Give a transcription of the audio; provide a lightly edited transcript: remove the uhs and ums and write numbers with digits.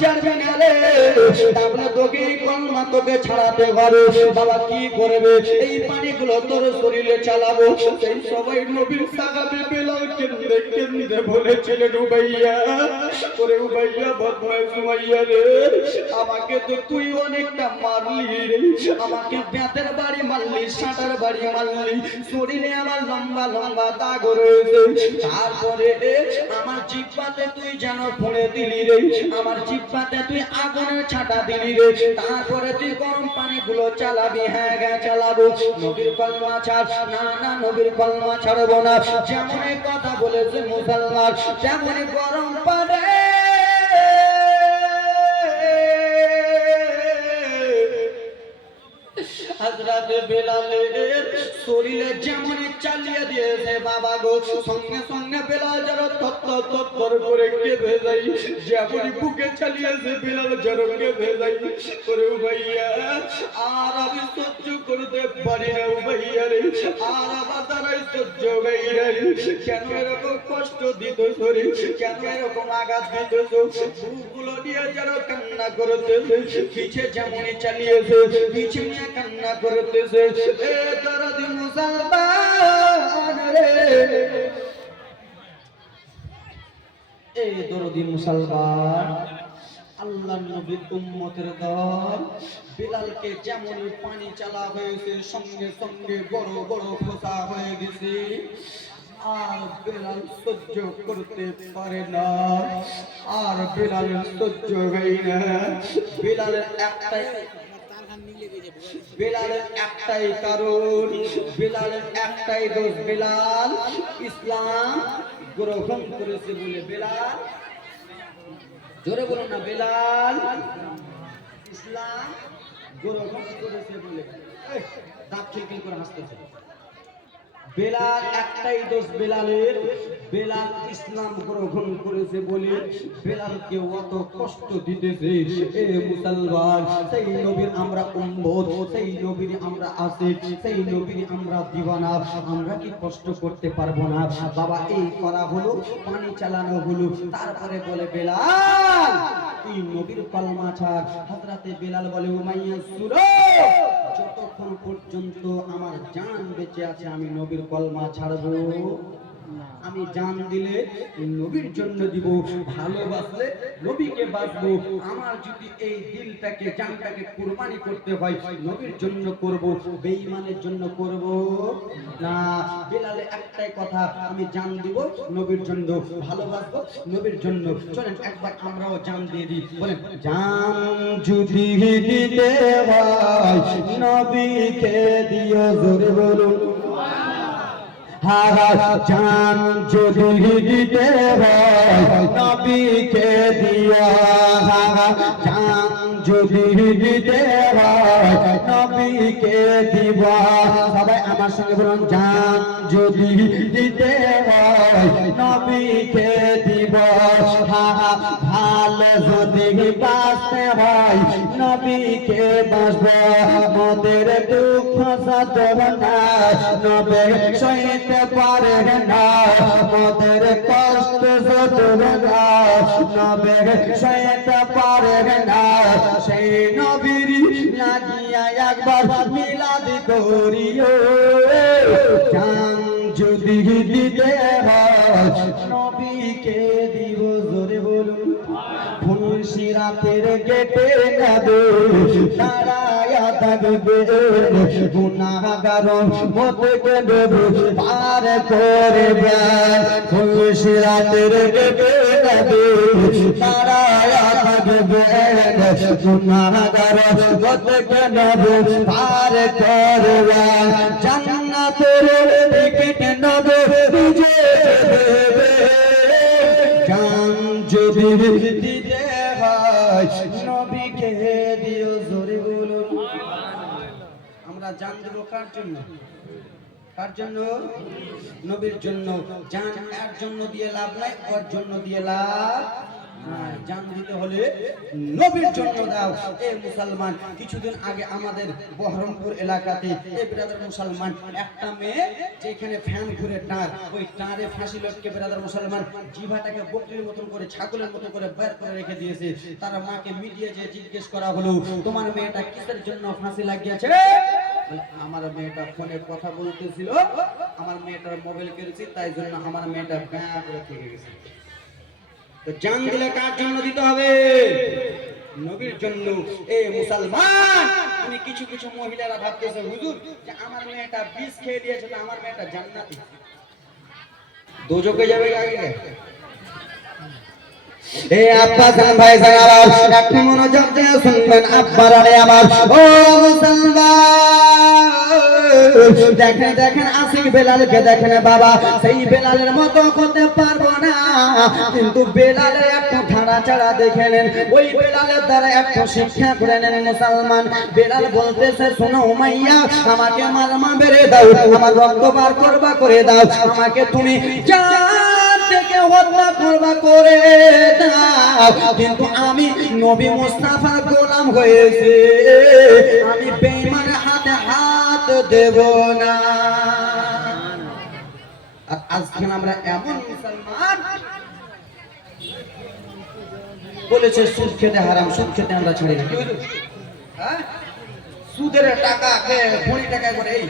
ছাড়বে না রে, তাহলে তোকে কলমা তোকে ছাড়াতে হবে। বাবা কি করবে? এই পানিগুলো তোর শরীরে চালাবো। সেই সবাই নবীর সাহাবী বেলাল কেঁদে কেঁদে বলেছিলেন, উবাইয়া, ওরে উবাইয়া বদমাইশ উমাইয়া রে, আমাকে তো তুই অনেকটা মারলি রে, আমাকে বেতের বাড়ি মারলি, সাঁটার বাড়ি মারলি, শরীরে আমার লম্বা লম্বা দাগ রয়েছে, তারপরে আমার জিহ্বাতে তুই যেন পুড়ে দিলি রে, আমার জিহ্বাতে তুই আগুনের ছাটা দিলি রে, তারপরে তুই গরম পানিগুলো চালাবি। হ্যাঁ হ্যাঁ চালাবো। নবীর কলমা ছাড় না, না নবীর কলমা ছাড়বো না। যেমনই কথা বলেছে মুসলমান, তেমনই গরম পানি হযরত বেলালের শরীরে যেমন চালিয়ে দিয়েছে বাবা গো, সঙ্গে সঙ্গে বেলাল যেন তত্তর করে কেঁদে যায়। যেমনই বুকে চালিয়েছে বেলাল যেন কেঁদে যায়। ওরে ভাইয়া, আর আমি সহ্য করতে পারি না ভাইয়া রে, আর আমার দ্বারাই সহ্য হয় না রে। কেন এরকম কষ্ট দিত শরীর, কেন এরকম আঘাত দিত, বুকগুলো নিয়ে যেন কান্না করতেছে। পিছে যেমনই চালিয়েছে, পিছে নিয়ে কান্না করতেছে। এ দরদি মুসলমান রে, এই দরদি মুসলমান, আল্লাহর নবীর উম্মতের দল বিলালকে যেমন পানি চালা হয়েছে, সঙ্গে সঙ্গে বড় বড় ফোঁটা হয়ে গেছে। আর বেলাল সহ্য করতে পারে না, আর বেলালের সহ্য হয় না। বেলালের একটাই কারণ, বেলালের একটাই দোষ, বেলাল ইসলাম গ্রহণ করেছে বলে। বেলাল, জোরে বলুন না, বেলাল ইসলাম গ্রহণ করেছে বলে। দাঁত খিলখিল করে হাসতেছে। বেলাল একটাই দোষ বেলালের, বেলাল ইসলাম গ্রহণ করেছে বলে বেলালকে অত কষ্ট দিতেছে। এ মুসলমান, সেই নবীর আমরা উম্মত, সেই নবীর আমরা আশিক, সেই নবীর আমরা দিওয়ানা, আমরা কি কষ্ট করতে পারবো না? বাবা এই করা হলো, পানি চালানো হলো, তারপরে বলে বেলাল তুই নবীর কলমা ছাড়। হযরতে বেলাল বলে, উমাইয়া শুনো, যতক্ষণ পর্যন্ত আমার জান বেঁচে আছে আমি নবীর কলমা ছাড়বো না। আমি জান দিলে নবীর জন্য দিব, ভালোবাসলে নবীকে বাঁচবো। আমার যদি এই দিলটাকে, জানটাকে কুরবানি করতে হয়, নবীর জন্য করব, বেঈমানের জন্য করব না। বেলালে একটাই কথা, আমি জান দিব নবীর জন্য, ভালোবাসবো নবীর জন্য। চলেন একবার আমরাও জান দিয়ে দিই। বলেন, জান যদি দিতে হয় নবীকে দিও, জোরে বলুন। জান যদি দিতে হয় নবীকে দিয়া, জান যদি দিতে হয় নবীকে দিবা। সবাই আমার সঙ্গে বলুন, জান যদি দিতে হয় নবীকে দিব। ভালো যদি বাঁচতে হয় নবীকে বাঁচবো। মোদের দুঃখ সাধনা নবী সইতে পারে না, মোদের কষ্ট সাধনা নবী সইতে পারে না। সেই নবীর লাগিয়া একবার মিলাদ করিও। জান যদি দিতে হয় নবীকে দিব, জোরে বলুন। ফুলসিরাতের গেটে কাঁদে দাঁড়ায়া থাকবে, গুনাহগার মতকে দেবে পার করবে। ফুলসিরাতের গেটে কাঁদে দাঁড়ায়া থাকবে, গুনাহগার মতকে দেবে পার করবে। জান্নাতের টিকিট নেবে নিজে দেবে। জান যদি দিতে হয় নবীকে দিও, জোরে বলুন। আমরা জান দেব কার জন্য? কার জন্য? নবীর জন্য। জান এর জন্য দিয়ে লাভ নাই, ওর জন্য দিয়ে লাভ নাই। জান দিতে হলে নবীর জন্য দাও। এ মুসলমান, কিছুদিন আগে আমাদের বহরমপুর এলাকাতে এ ব্রাদার মুসলমান একটা মেয়ে যেখানে ফ্যান ঘুরে টার, ওই টারে ফাঁসি লটকে ব্রাদার মুসলমান জিভাটাকে বকরির মতন করে ছাগলের মতো করে বের করে রেখে দিয়েছে। তার মাকে মিডিয়া যে জিজ্ঞেস করা হলো, তোমার মেয়েটা কিসের জন্য ফাঁসি লাগিয়েছে? আমার মেয়েটা ফোনে কথা বলতেছিল, আমার মেয়েটার মোবাইল কেড়েছি, তাই জন্য আমার মেয়েটা ব্যাঁ করে থেকে গেছে। তো জান দিলে কার জন্য দিতে হবে? নবীর জন্য। এ মুসলমান, তুমি কিছু কিছু মহিলারা ভাবতেছে হুজুর যে আমার মেয়েটা বিষ খেয়ে দিয়েছে, তো আমার মেয়েটা জান্নাতি, দোজকে যাবে আগে। এ আব্বা জান ভাই জান, একটু মনোযোগ দিয়ে শুনবেন আব্বারা আমার। ও মুসলমান, দেখেন দেখেন আশিক বেলালকে দেখেন বাবা, সেই বেলালের মতো করতে পারবো না, কিন্তু বেলালের একটু ঠাড়া চাড়া দেখে নেন, ওই বেলালের দ্বারা একটু শিক্ষা করে নেন মুসলমান। বেলাল বলতেছে, শোনো উমাইয়া, আমাকে মারমা বেড়ে দাও, আমার রক্ত বার করবা করে দাও, আমাকে তুমি জান থেকে হত্যা করবা করে দাও, কিন্তু আমি নবী মুস্তাফার গোলাম হয়েছে, আমি বেঈমানের হাতে হাত দেব না। আর আজকে আমরা এমন মুসলমান বলেছে সুদ খেতে হারাম, সুদ খেতে আমরা ছেড়ে না। কি হলো? হ্যাঁ, সুদের টাকা খড়ি টাকা করে এই